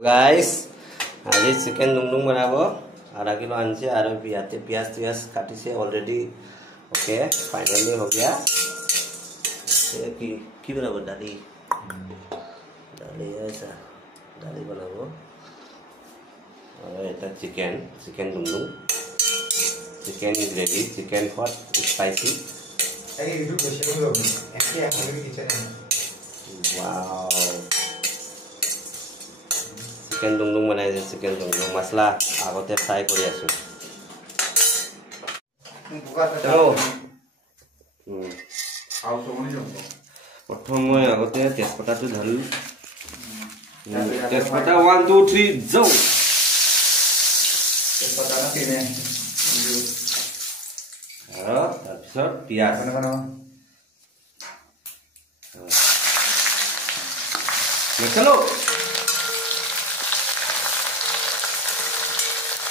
Guys आज chicken दुंगदुंग बनाबो आधा किलो आनছে और बियाते प्याज काटिছে ऑलरेडी ओके फाइनली हो गया ये की बनाबो दाली ऐसा दाली बनाबो और এটা चिकेन दुंगदुंग chicken is ready chicken hot spicy এই ইউটিউব বেশি লোক একই আমাদের কিচেনে वाओ चिकेन दुंगदुंग बनाइছে चिकेन दुंगदुंग मसला আগতে ফ্রাই কৰি আছো प्रथम मैं আগতে তেজপাতাটো ঢালি তেজপাতা 1 2 3 যাও তেজপাতা না কিনে আৰু তাৰপিছত পিয়াজ निकलो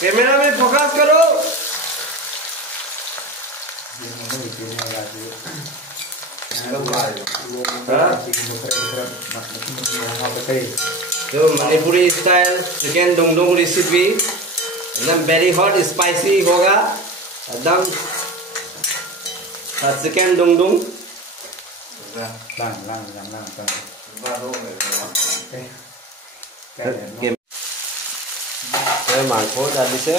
कैमरा में फोकस करो जो मणिपुरी स्टाइल चिकन दुंगदुंग रेसिपी एकदम वेरी हॉट स्पाइसी होगा एकदम चिकन दुंगदुंग मांस डालिছে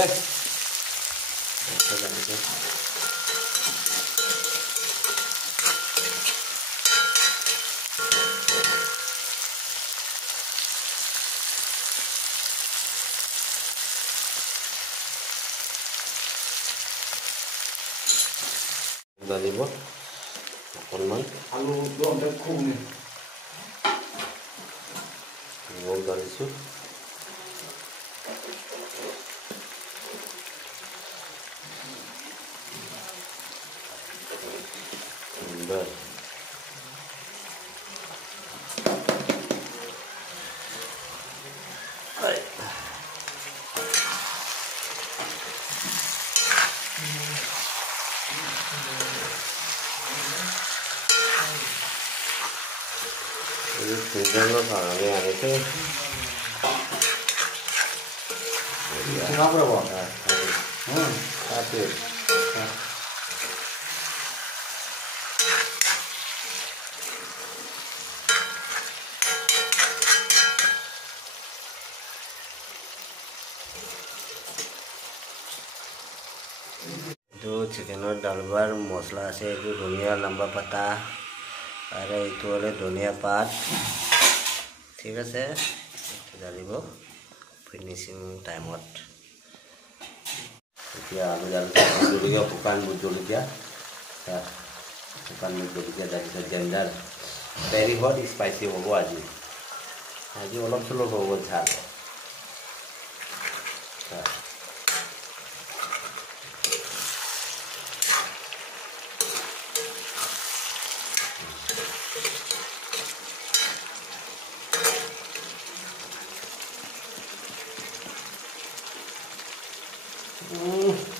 डालिব অকণমান আলু দমতে খুবনি Ngol dalisu. Sudah. Ini tinggal kalau yang itu. Kenapa berapa? Satu. Itu chicken dalbar mosla আছে itu ধনিয়া লম্বা পাতা আৰু এইটো হলে ধনিয়া পাত ঠিক আছে ডালিব ফিনিশিং টাইমত এতিয়া আলু জলকীয়া শুকান ভোট জলকীয়া শুকান ভোট জলকীয়া তাৰপিছত জেণ্ডাৰ ভেৰি হট স্পাইচি হ'ব আজি অলপ চলপ হ'ব ঝাল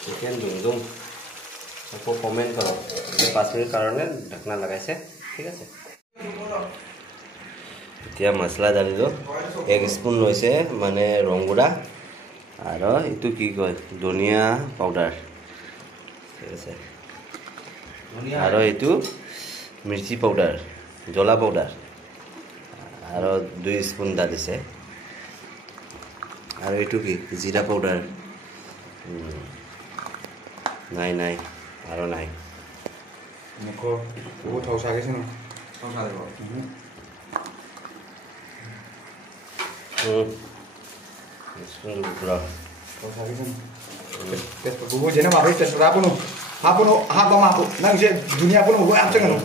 चिकेन दुंगदुंग आपको कमेंट करो 5 मिनट कारण ढकना लगाइছে ঠিক আছে এতিয়া মছলা ডালি দো 1 স্পুন লৈছে মানে ৰংগুড়া আৰু এটো কি কয় ধনিয়া পাউডাৰ ঠিক আছে আৰু এটো মিৰ্চি পাউডাৰ জ্বলা পাউডাৰ আৰু 2 স্পুন ডালিছে আৰু এটো কি জিৰা পাউডাৰ নাই আৰু নাই মুখো বহুত হাউস আগেছে না হাউস আগে স্পুন পুরা হাউস আগেছে তেজপাতা বুবু যেন মাবে তেজপাতা হাপুনো হাবা মাপু nang je dunia pun gua amceng no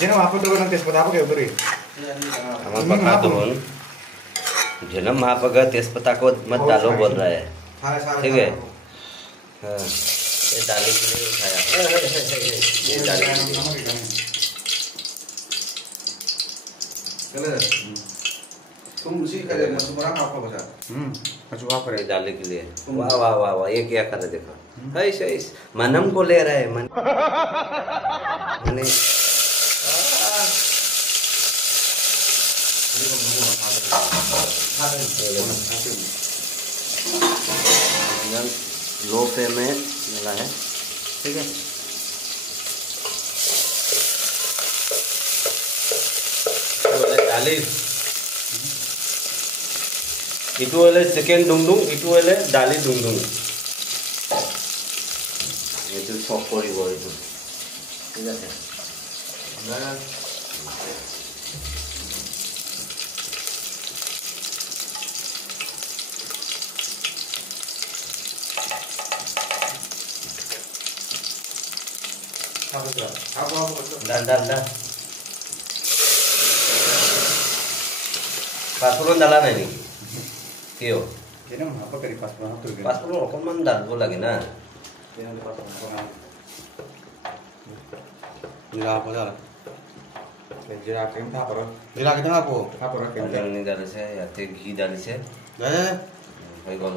যেন মাপু তো nang তেজপাতা হাপু কেউ ধরে আমার पका तो बन जन्म महापगा तेजपत्ता को मत डालो बोल रहा है ठीक है हाँ ये डाली के लिए उठाया ये डाली के लिए तुम उसी करे मसुरा आपका बचा मसुरा करे डाली के लिए वाह वाह वाह वाह ये क्या कर रहा देखो ऐसे मनम को ले रहा है मन मैंने लो फ्लेम में मिला है ठीक है दाली इटू वाले चिकन डुंगडुंग इटू वाले दाली डुंगडुंग ये तो चॉप करिব এইটো ঠিক আছে Dan. Paspurun dalam ini. Kyo. Kena apa kali paspurun tu? Paspurun okonman dalbo lagi na. Kena paspurun. Jira apa dah? Jira kem tha paro. Jira kita apa? Tha paro kem. Yang ini dari saya, ya teh ghee dari saya. Hai gol.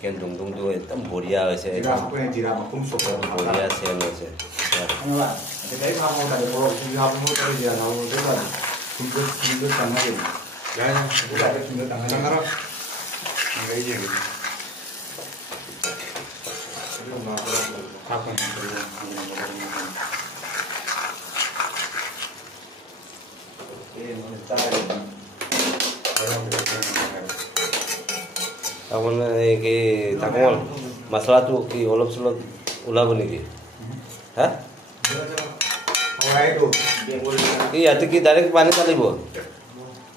Chicken dung tu एकदम बढ़िया वैसे. Jira apa yang jira makum super. बढ़िया same वैसे. Enggak. Jadi kamu dari bawah, jira kamu dari jira kamu tu kan. Tinggal tanah ini. Ya. Udah ada tinggal tanah. Tangan apa? Enggak aja gitu. Apa yang Kamu ni takmol masalah tu ki olop sulop ulah buni ki. Hah? Oh itu. Ki ati ki direct pani chalibo.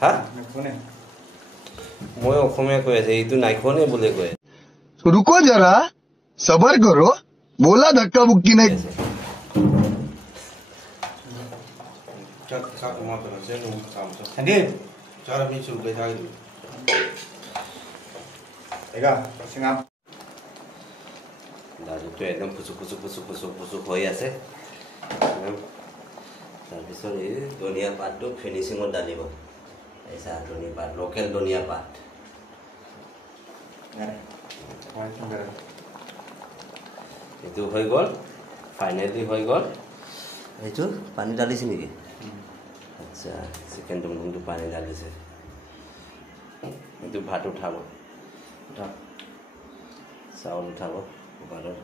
Hah? Kone. Moi অসমীয়া কৈ আছে এইটো নাইখনে বলে কয় रुको जरा सबर करो बोला धक्का मुक्की नहीं Satu motor saya nunggu samsung. Andi. Cara bisu ke tadi. Ega, singap. দালিটো একদম ফুচু হৈ আছে তাৰপিছত এই ধনিয়া পাতটো ফিনিচিঙত ডালিব এইছা ধনিয়া পাত লোকেল ধনিয়া পাত এইটো হৈ গ'ল ফাইনেলি হৈ গ'ল এইটো পানী ডালিছে নেকি আচ্ছা চিকেন ডুমডুমটো পানী ডালিছে এইটো ভাত উঠাব চাউল উঠাব কুকাৰত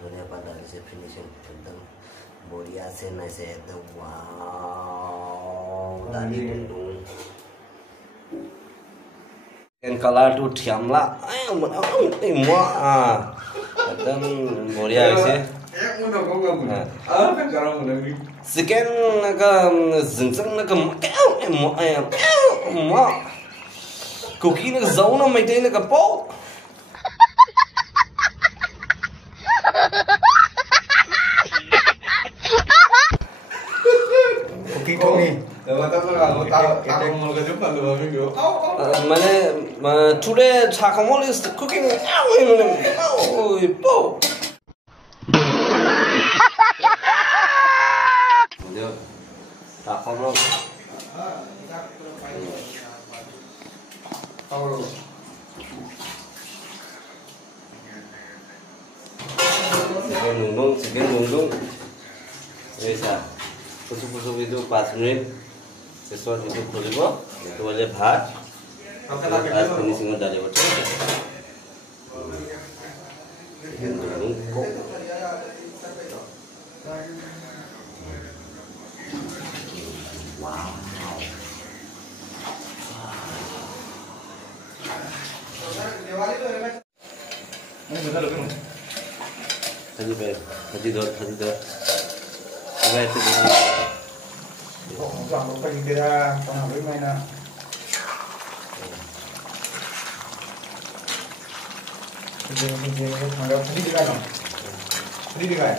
ধনিয়া পাত ডালিছে ফিনিচিং একদম বঢ়িয়া আছে নাইছে একদম ৱাও দালি ডুমডুম কালাৰটো ঠ্যামলা একদম বঢ়িয়া হৈছে Chicken naga zingzang naga ma cookie naga zauna mai dai naga po Cookie. Mane today chakamol is cooking po Takamol Chicken nungdung Bisa Pusuk-pusuk itu 5 menit Sesuatu itu kulibo Itu boleh bhat Bhat finishing dari betul Chicken nungdung kok Wow Haji dor Agak itu dulu Aku pergi kira tanah beri mainan. Sedih di mana? Sedih di mana? Sedih di mana?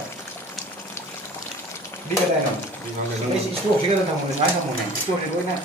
Ini istri kita tamu, saya tamu nih. Istri kita